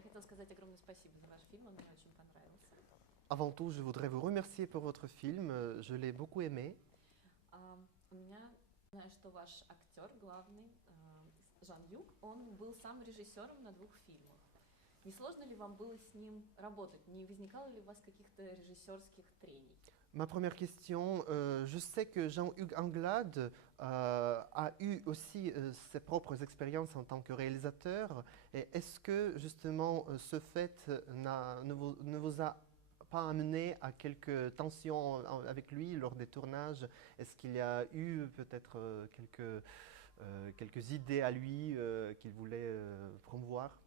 Я хотела сказать огромное спасибо за ваш фильм, он мне очень понравился. Avant tout, je voudrais vous remercier pour votre film. Je l'ai beaucoup aimé. У меня, знаю, что ваш актер главный, Жан Юг, он был сам режиссером на 2 фильмах. Не сложно ли вам было с ним работать? Не возникало ли у вас каких-то режиссерских трений? Ma première question, je sais que Jean-Hugues Anglade a eu aussi ses propres expériences en tant que réalisateur. Et est-ce que justement ce fait ne vous a pas amené à quelques tensions avec lui lors des tournages? Est-ce qu'il y a eu peut-être quelques idées à lui qu'il voulait promouvoir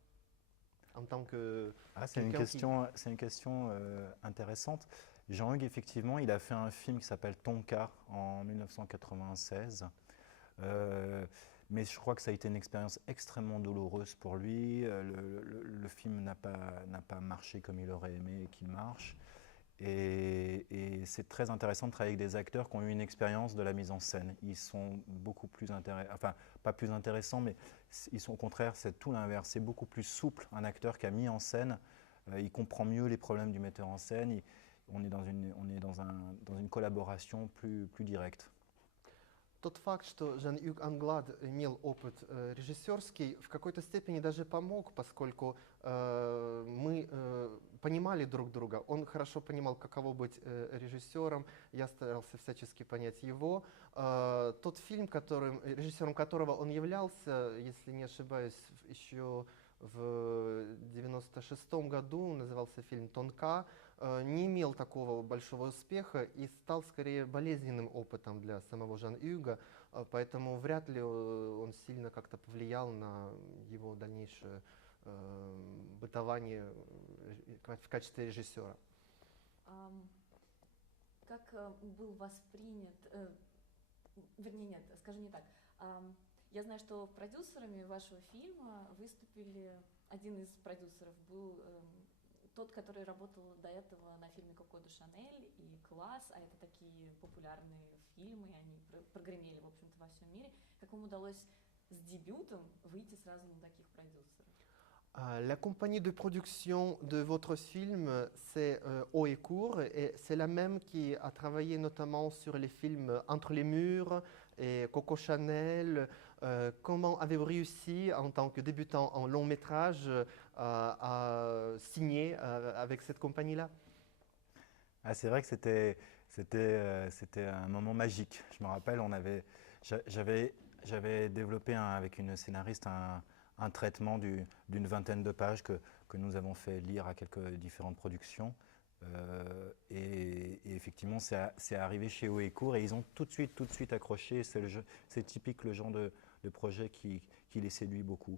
en tant que C'est une quelqu'un qui... question intéressante. Jean-Hugues, effectivement, il a fait un film qui s'appelle Tonka en 1996. Mais je crois que ça a été une expérience extrêmement douloureuse pour lui. Le film n'a pas marché comme il aurait aimé qu'il marche. Et c'est très intéressant de travailler avec des acteurs qui ont eu une expérience de la mise en scène. Ils sont beaucoup plus intéressants, enfin pas plus intéressants, mais ils sont au contraire, c'est tout l'inverse. C'est beaucoup plus souple, un acteur qui a mis en scène, il comprend mieux les problèmes du metteur en scène, on est dans une collaboration plus directe. Тот факт, что Жан-Юг Англад имел опыт режиссерский, в какой-то степени даже помог, поскольку мы понимали друг друга. Он хорошо понимал, каково быть режиссером, я старался всячески понять его. Тот фильм, режиссером которого он являлся, если не ошибаюсь, еще в 1996 году, назывался фильм «Тонка», не имел такого большого успеха и стал скорее болезненным опытом для самого Жан-Юга, поэтому вряд ли он сильно как-то повлиял на его дальнейшее бытование в качестве режиссера. Как был воспринят, вернее нет, скажу не так. Я знаю, что продюсерами вашего фильма выступили, один из продюсеров был тот, который работал до этого на фильме «Коко де Шанель» и «Класс», а это такие популярные фильмы, и они прогремели, в общем-то, во всем мире. Как вам удалось с дебютом выйти сразу на таких продюсеров? La compagnie de production de votre film, c'est Haut et Court, et c'est la même qui a travaillé notamment sur les films Entre les murs et Coco Chanel. Comment avez-vous réussi, en tant que débutant en long métrage, à signer avec cette compagnie-là? C'est vrai que c'était un moment magique. Je me rappelle, j'avais développé avec une scénariste un traitement d'une vingtaine de pages que nous avons fait lire à quelques différentes productions. Et effectivement, c'est arrivé chez Haut et Court et ils ont tout de suite accroché. C'est typique le genre de projet qui les séduit beaucoup.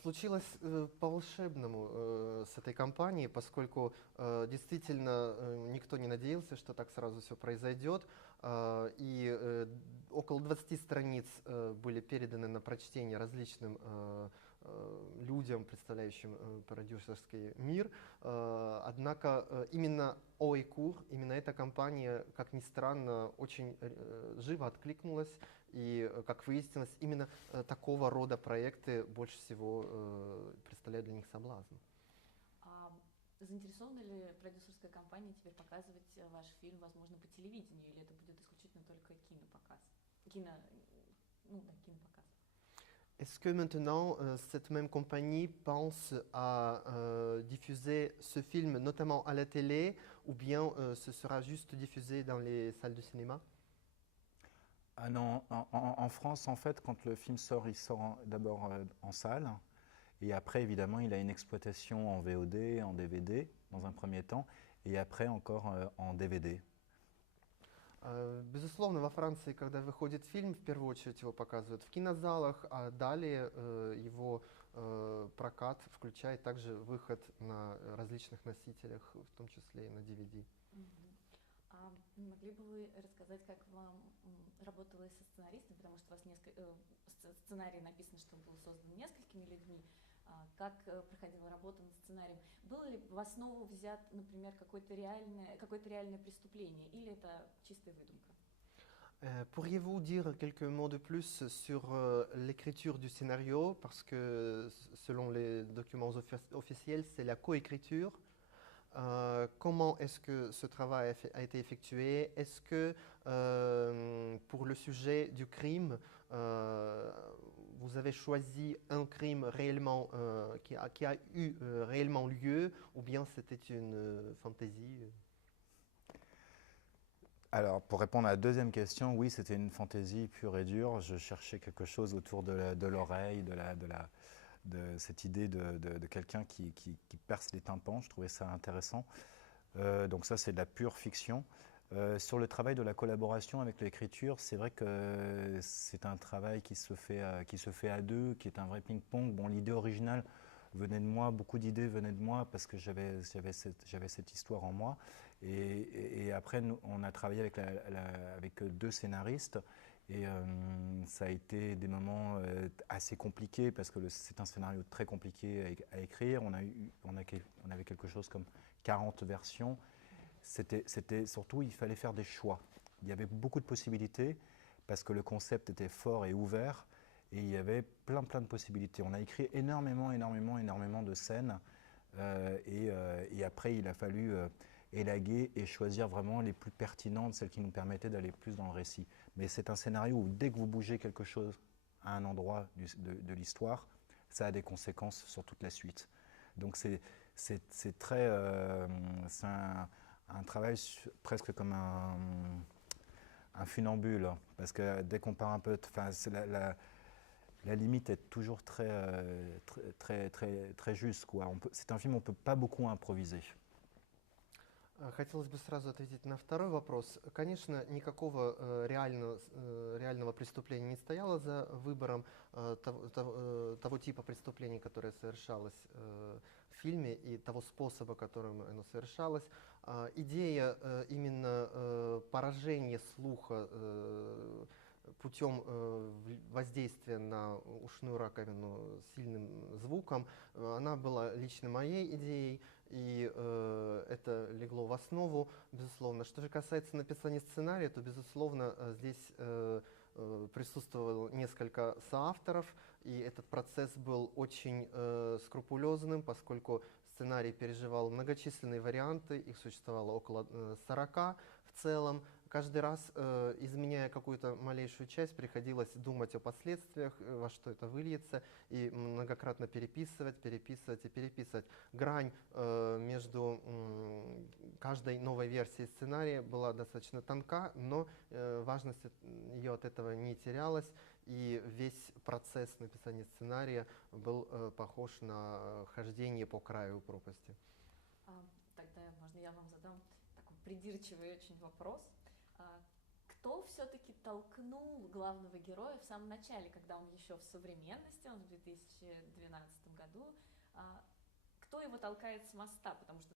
Случилось по-волшебному с этой компанией, поскольку действительно никто не надеялся, что так сразу все произойдет. И около 20 страниц были переданы на прочтение различным людям, представляющим продюсерский мир. Однако именно Ойкур, именно эта компания, как ни странно, очень живо откликнулась. И, как выяснилось, именно такого рода проекты больше всего представляют для них соблазн. Заинтересована ли продюсерская компания теперь показывать ваш фильм, возможно, по телевидению, или это будет исключительно только кинопоказ? Кинопоказ. Est-ce que maintenant, cette même compagnie pense à diffuser ce film notamment à la télé, ou bien ce sera juste diffusé dans les salles de cinéma? Ah non, en France, en fait, quand le film sort, il sort d'abord en salle, et après, évidemment, il a une exploitation en VOD, en DVD, dans un premier temps, et après encore en DVD. Безусловно, во Франции, когда выходит фильм, в первую очередь его показывают в кинозалах, а далее его прокат включает также выход на различных носителях, в том числе и на DVD. А могли бы вы рассказать, как вам работалось со сценаристом, потому что у вас сценарий написано, что он был создан несколькими людьми, как проходила работа над сценарием? Было ли в основу взят, например, какое-то реальное преступление, или это чистая выдумка? Pourriez-vous dire quelques mots de plus sur l'écriture du scénario? Parce que selon les documents officiels, c'est la coécriture. Comment est-ce que ce travail a été effectué? Est-ce que pour le sujet du crime, vous avez choisi un crime réellement qui a eu réellement lieu, ou bien c'était une fantaisie? Alors, pour répondre à la deuxième question, oui, c'était une fantaisie pure et dure. Je cherchais quelque chose autour de l'oreille, de cette idée de quelqu'un qui perce les tympans. Je trouvais ça intéressant. Donc ça, c'est de la pure fiction. Sur le travail de la collaboration avec l'écriture, c'est vrai que c'est un travail qui se fait à deux, qui est un vrai ping-pong. Bon, l'idée originale venait de moi, beaucoup d'idées venaient de moi parce que j'avais cette histoire en moi. Et après, on a travaillé avec deux scénaristes. Et ça a été des moments assez compliqués parce que c'est un scénario très compliqué à écrire. On avait quelque chose comme 40 versions. C'était surtout, il fallait faire des choix. Il y avait beaucoup de possibilités parce que le concept était fort et ouvert et il y avait plein de possibilités. On a écrit énormément de scènes et après il a fallu élaguer et choisir vraiment les plus pertinentes, celles qui nous permettaient d'aller plus dans le récit. Mais c'est un scénario où dès que vous bougez quelque chose à un endroit de l'histoire, ça a des conséquences sur toute la suite. Donc c'est très, c'est un travail presque comme un funambule, parce que dès qu'on part un peu, la limite est toujours très juste, quoi. C'est un film où on ne peut pas beaucoup improviser. Хотелось бы сразу ответить на второй вопрос. Конечно, никакого реального преступления не стояло за выбором того типа преступления, которое совершалось в фильме, и того способа, которым оно совершалось. Идея именно поражения слуха путем воздействия на ушную раковину сильным звуком, она была лично моей идеей, и это легло в основу, безусловно. Что же касается написания сценария, то, безусловно, здесь присутствовало несколько соавторов, и этот процесс был очень скрупулезным, поскольку сценарий переживал многочисленные варианты, их существовало около 40 в целом. Каждый раз, изменяя какую-то малейшую часть, приходилось думать о последствиях, во что это выльется, и многократно переписывать. Грань между каждой новой версией сценария была достаточно тонка, но важность ее от этого не терялась, и весь процесс написания сценария был похож на хождение по краю пропасти. Тогда, можно я вам задам такой придирчивый очень вопрос? Кто все-таки толкнул главного героя в самом начале, когда он еще в современности, он в 2012 году, кто его толкает с моста? Потому что